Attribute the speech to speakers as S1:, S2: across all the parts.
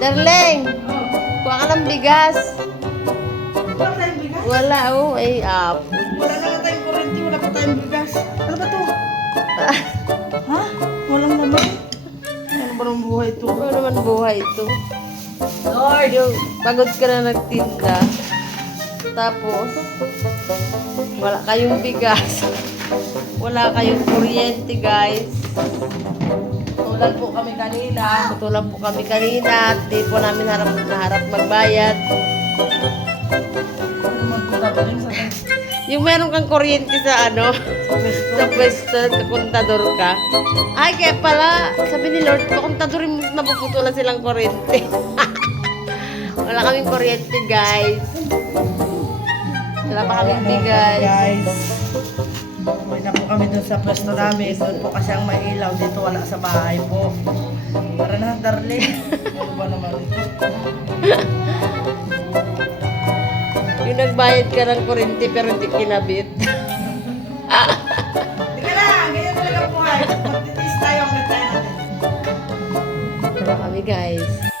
S1: Darling, kuha ka ng bigas.
S2: Wala tayong bigas.
S1: Wala, oh, ay, ah,
S2: Wala na tayong kurente, wala pa tayong bigas. Ano ba to? ha? Walang naman. Ano ba ng buhay to?
S1: ano naman buhay ito?
S2: Lord!
S1: Yung pagod ka na nagtinda, tapos, wala kayong bigas. Wala kayong kuryente, guys.
S2: Tulad po kami kanina.
S1: Tutulog po kami kanina at di po namin harap na harap magbayad. Yung meron kang kuryente sa ano, sa pwesto, sa kontador ka. Ay, kaya pala, sabi ni Lord, pakontadorin mo napuputulan silang kuryente. Wala kaming kuryente, guys. Wala pa kaming bigay.
S2: Guys. Uwi na po kami dun sa pwesto namin. Doon po kasi ang may ilaw. Dito wala sa bahay po. Tara na, darling. Ano ba naman ito?
S1: Yung nagbayad ka ng kuryente pero hindi kinabit.
S2: Hindi ka na, ganyan talaga buhay. Magtitis tayo ang tayo natin.
S1: Wala kami, guys.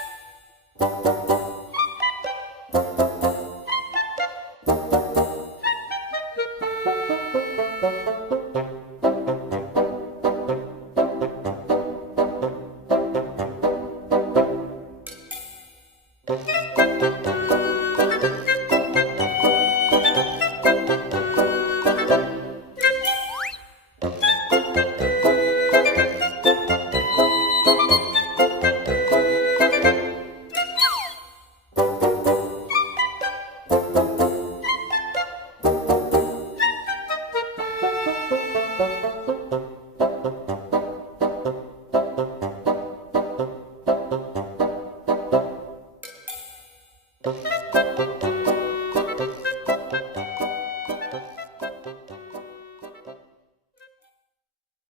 S1: Thank you.